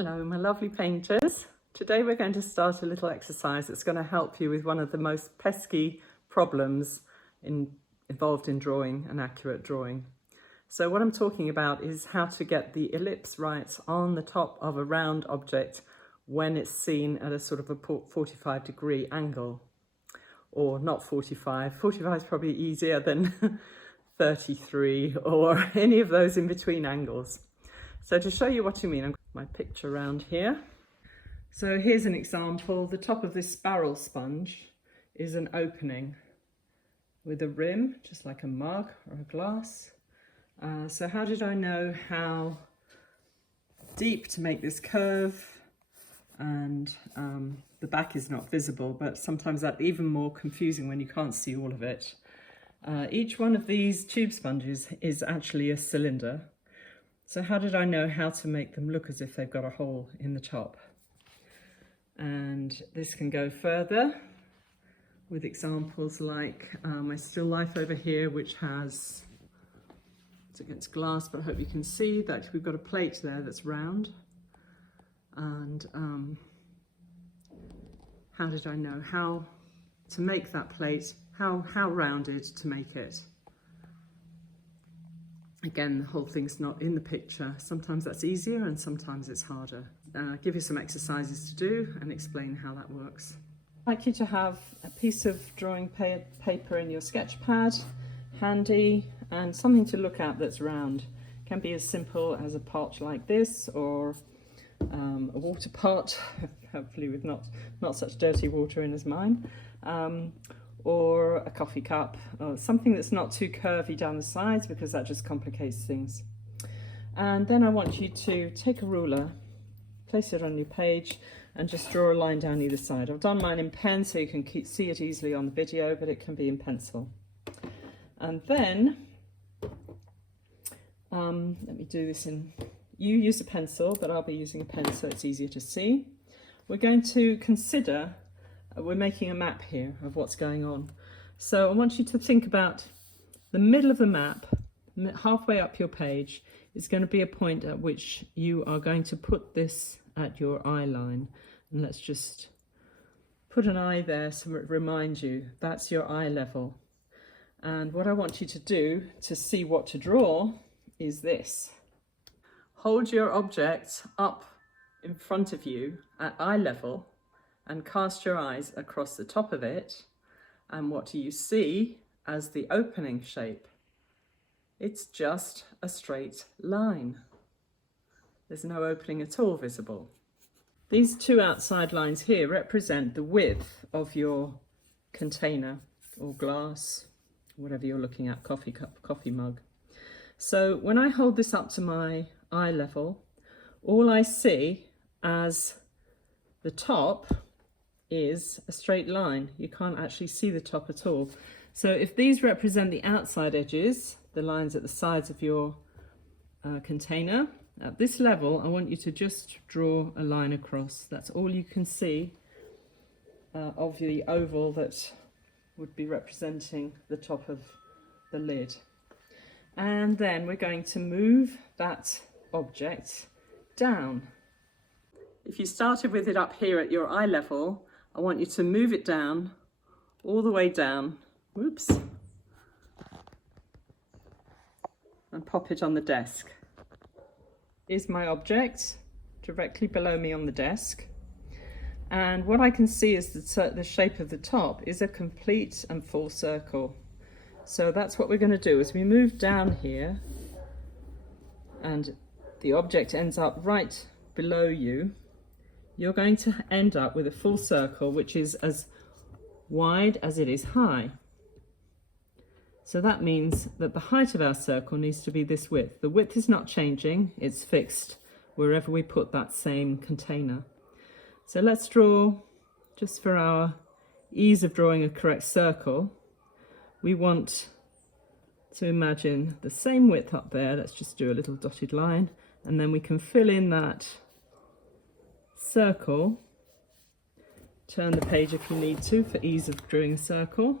Hello, my lovely painters. Today we're going to start a little exercise that's going to help you with one of the most pesky problems involved in drawing an accurate drawing. So what I'm talking about is how to get the ellipse right on the top of a round object when it's seen at a sort of a 45-degree angle. Or not 45. 45 is probably easier than 33 or any of those in between angles. So to show you what you mean, I've got my picture around here. So here's an example. The top of this spiral sponge is an opening with a rim, just like a mug or a glass. So how did I know how deep to make this curve? And the back is not visible, but sometimes that's even more confusing when you can't see all of it. Each one of these tube sponges is actually a cylinder. So how did I know how to make them look as if they've got a hole in the top? And this can go further with examples like my still life over here, which has, it's against glass, but I hope you can see that we've got a plate there that's round. And how did I know how to make that plate, how rounded to make it? Again, the whole thing's not in the picture. Sometimes that's easier and sometimes it's harder. I'll give you some exercises to do and explain how that works. I'd like you to have a piece of drawing paper in your sketch pad handy and something to look at that's round. It can be as simple as a pot like this or a water pot, hopefully with not such dirty water in as mine. Or a coffee cup, or something that's not too curvy down the sides because that just complicates things. And then I want you to take a ruler, place it on your page and just draw a line down either side. I've done mine in pen so you can see it easily on the video, but it can be in pencil. And then, let me do this in, you use a pencil, but I'll be using a pen so it's easier to see. We're going to consider we're making a map here of what's going on. So I want you to think about the middle of the map, halfway up your page, is going to be a point at which you are going to put this at your eye line. And let's just put an eye there so it reminds you that's your eye level. And what I want you to do to see what to draw is this. Hold your object up in front of you at eye level and cast your eyes across the top of it, and what do you see as the opening shape? It's just a straight line. There's no opening at all visible. These two outside lines here represent the width of your container or glass, whatever you're looking at, coffee cup, coffee mug. So when I hold this up to my eye level, all I see as the top is a straight line. You can't actually see the top at all. So if these represent the outside edges, the lines at the sides of your container, at this level I want you to just draw a line across. That's all you can see of the oval that would be representing the top of the lid. And then we're going to move that object down. If you started with it up here at your eye level, I want you to move it down, all the way down, whoops, and pop it on the desk. Here's my object, directly below me on the desk. And what I can see is that the shape of the top is a complete and full circle. So that's what we're going to do as we move down here, and the object ends up right below you. You're going to end up with a full circle which is as wide as it is high. So that means that the height of our circle needs to be this width. The width is not changing, it's fixed wherever we put that same container. So let's draw, just for our ease of drawing a correct circle, we want to imagine the same width up there. Let's just do a little dotted line and then we can fill in that circle. Turn the page if you need to for ease of drawing a circle.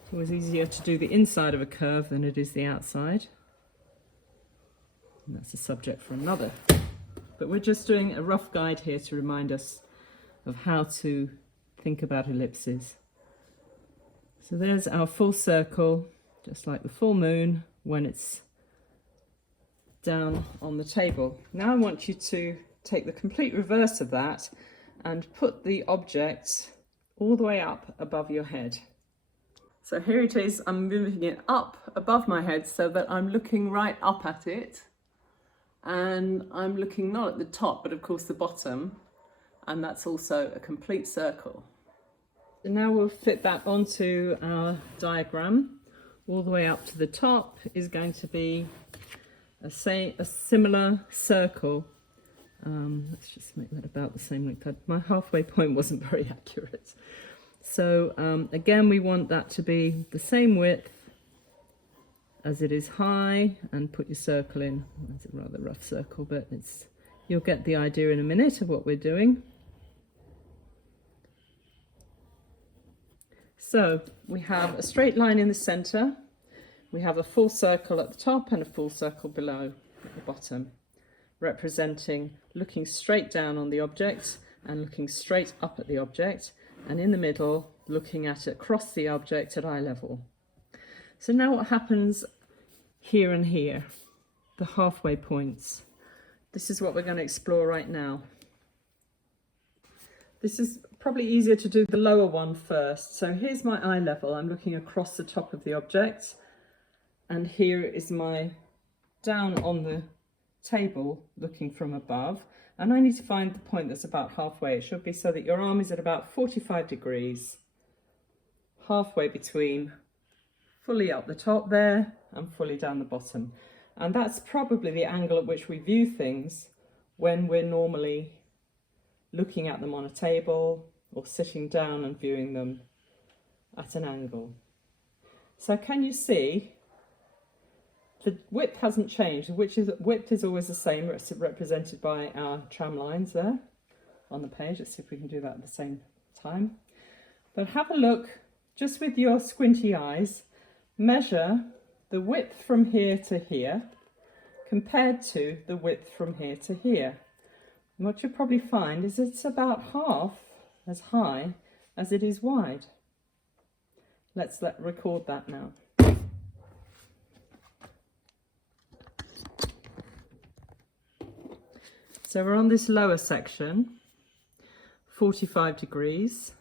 It's always easier to do the inside of a curve than it is the outside. And that's a subject for another but we're just doing a rough guide here to remind us of how to think about ellipses. So there's our full circle, just like the full moon when it's down on the table. Now I want you to take the complete reverse of that and put the object all the way up above your head. So here it is, I'm moving it up above my head so that I'm looking right up at it, and I'm looking not at the top but of course the bottom, and that's also a complete circle. And now we'll fit that onto our diagram. All the way up to the top is going to be a similar circle. Let's just make that about the same length. My halfway point wasn't very accurate. So again, we want that to be the same width as it is high, and put your circle in. It's a rather rough circle, but you'll get the idea in a minute of what we're doing. So we have a straight line in the center, we have a full circle at the top and a full circle below at the bottom, representing looking straight down on the object and looking straight up at the object, and in the middle looking at it across the object at eye level. So now what happens here and here, the halfway points? This is what we're going to explore right now. This is probably easier to do the lower one first. So here's my eye level, I'm looking across the top of the object, and here is my down on the table looking from above, and I need to find the point that's about halfway. It should be so that your arm is at about 45 degrees, halfway between fully up the top there and fully down the bottom. And that's probably the angle at which we view things when we're normally looking at them on a table or sitting down and viewing them at an angle. So can you see the width hasn't changed? The width is always the same. It's represented by our tram lines there on the page. Let's see if we can do that at the same time. But have a look, just with your squinty eyes, measure the width from here to here compared to the width from here to here. And what you'll probably find is it's about half as high as it is wide. Let's record that now. So we're on this lower section, 45 degrees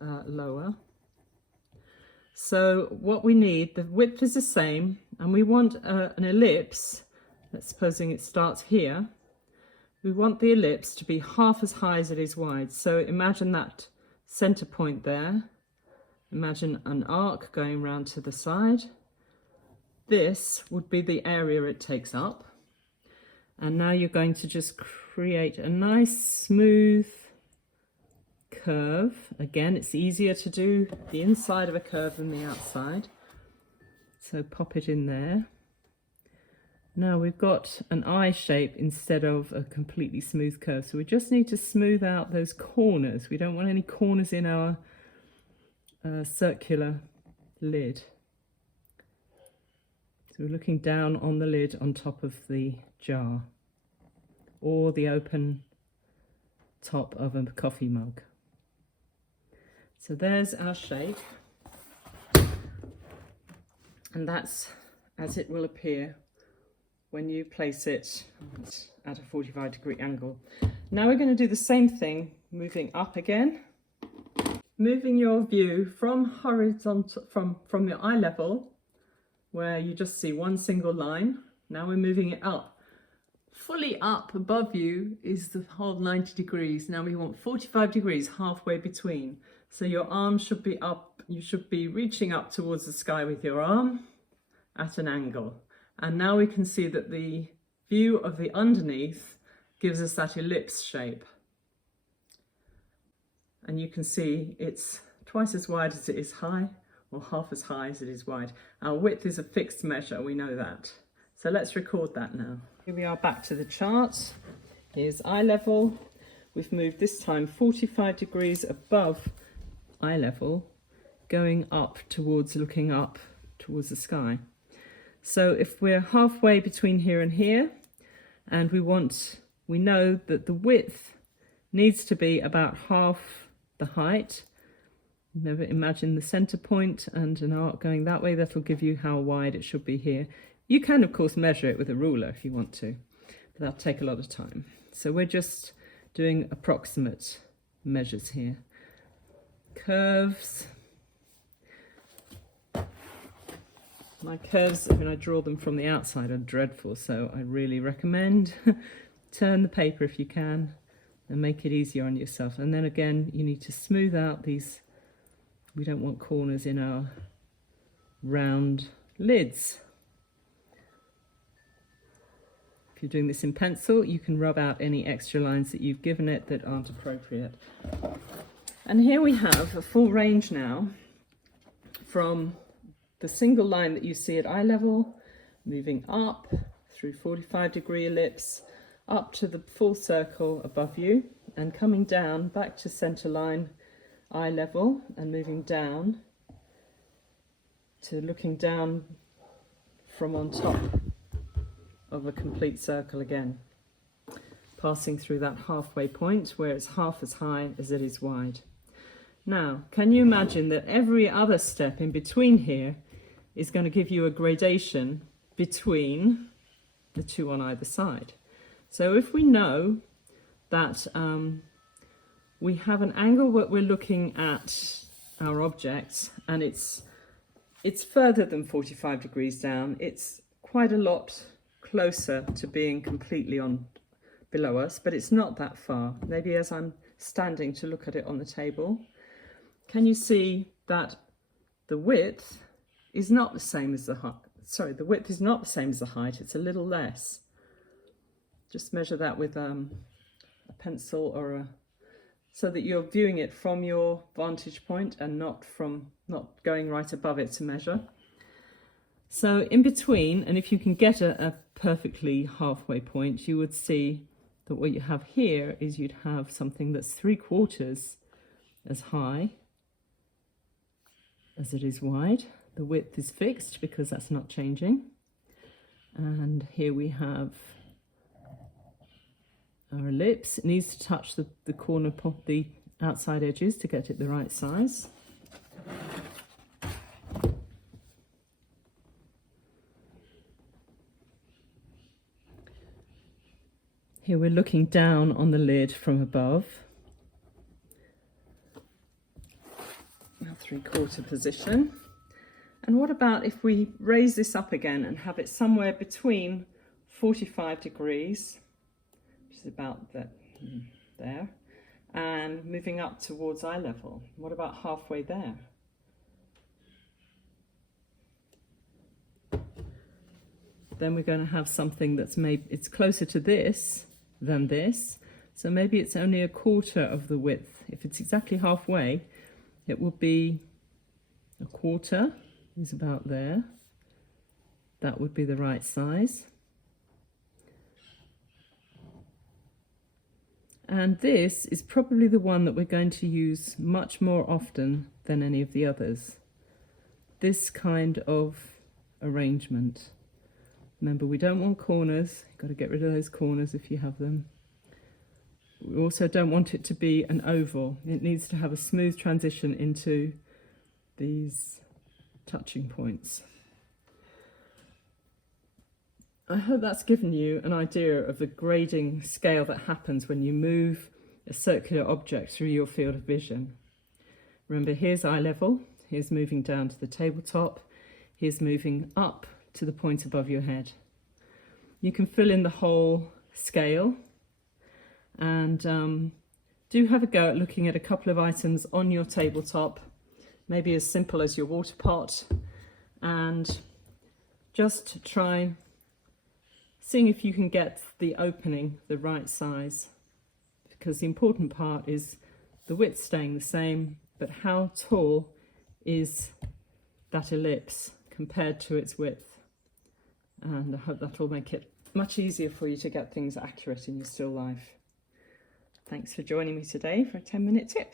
lower. So what we need, the width is the same, and we want an ellipse. Let's supposing it starts here. We want the ellipse to be half as high as it is wide. So imagine that center point there. Imagine an arc going round to the side. This would be the area it takes up. And now you're going to just create a nice smooth curve. Again, it's easier to do the inside of a curve than the outside. So pop it in there. Now we've got an eye shape instead of a completely smooth curve. So we just need to smooth out those corners. We don't want any corners in our circular lid. So we're looking down on the lid on top of the jar, or the open top of a coffee mug. So there's our shape, and that's as it will appear when you place it at a 45-degree angle. Now we're going to do the same thing, moving up again, moving your view from horizontal, from your eye level, where you just see one single line. Now we're moving it up. Fully up above you is the whole 90 degrees. Now we want 45 degrees halfway between. So your arm should be up, you should be reaching up towards the sky with your arm at an angle. And now we can see that the view of the underneath gives us that ellipse shape. And you can see it's twice as wide as it is high, or half as high as it is wide. Our width is a fixed measure, we know that. So let's record that now. Here we are back to the chart. Here's eye level. We've moved this time 45 degrees above eye level, going up towards, looking up towards the sky. So if we're halfway between here and here, and we know that the width needs to be about half the height. Never imagine the center point and an arc going that way. That'll give you how wide it should be here. You can of course measure it with a ruler if you want to, but that'll take a lot of time. So we're just doing approximate measures here. Curves. My curves, when I draw them from the outside, are dreadful, so I really recommend turn the paper if you can and make it easier on yourself. And then again, you need to smooth out these. We don't want corners in our round lids. If you're doing this in pencil, you can rub out any extra lines that you've given it that aren't appropriate. And here we have a full range now from the single line that you see at eye level, moving up through 45-degree ellipse, up to the full circle above you, and coming down back to center line, eye level, and moving down to looking down from on top of a complete circle again, passing through that halfway point where it's half as high as it is wide. Now, can you imagine that every other step in between here is going to give you a gradation between the two on either side? So if we know that we have an angle that we're looking at our object and it's further than 45 degrees down, it's quite a lot closer to being completely on below us, but it's not that far. Maybe as I'm standing to look at it on the table, can you see that the width is not the same as the height? Sorry, the width is not the same as the height, it's a little less. Just measure that with a pencil or so that you're viewing it from your vantage point and not going right above it to measure. So in between, and if you can get a perfectly halfway point, you would see that what you have here is you'd have something that's 3/4 as high as it is wide. The width is fixed because that's not changing. And here we have our ellipse. It needs to touch the corner, the outside edges to get it the right size. Here we're looking down on the lid from above. Our 3/4 position. And what about if we raise this up again and have it somewhere between 45 degrees, which is about there, and moving up towards eye level? What about halfway there? Then we're going to have something that's it's closer to this than this, so maybe it's only 1/4 of the width. If it's exactly halfway, it will be 1/4 is about there. That would be the right size. And this is probably the one that we're going to use much more often than any of the others. This kind of arrangement. Remember, we don't want corners. You've got to get rid of those corners if you have them. We also don't want it to be an oval. It needs to have a smooth transition into these touching points. I hope that's given you an idea of the grading scale that happens when you move a circular object through your field of vision. Remember, here's eye level, here's moving down to the tabletop, here's moving up to the point above your head. You can fill in the whole scale and do have a go at looking at a couple of items on your tabletop, maybe as simple as your water pot, and just try seeing if you can get the opening the right size, because the important part is the width staying the same, but how tall is that ellipse compared to its width. And I hope that will make it much easier for you to get things accurate in your still life. Thanks for joining me today for a 10-minute tip.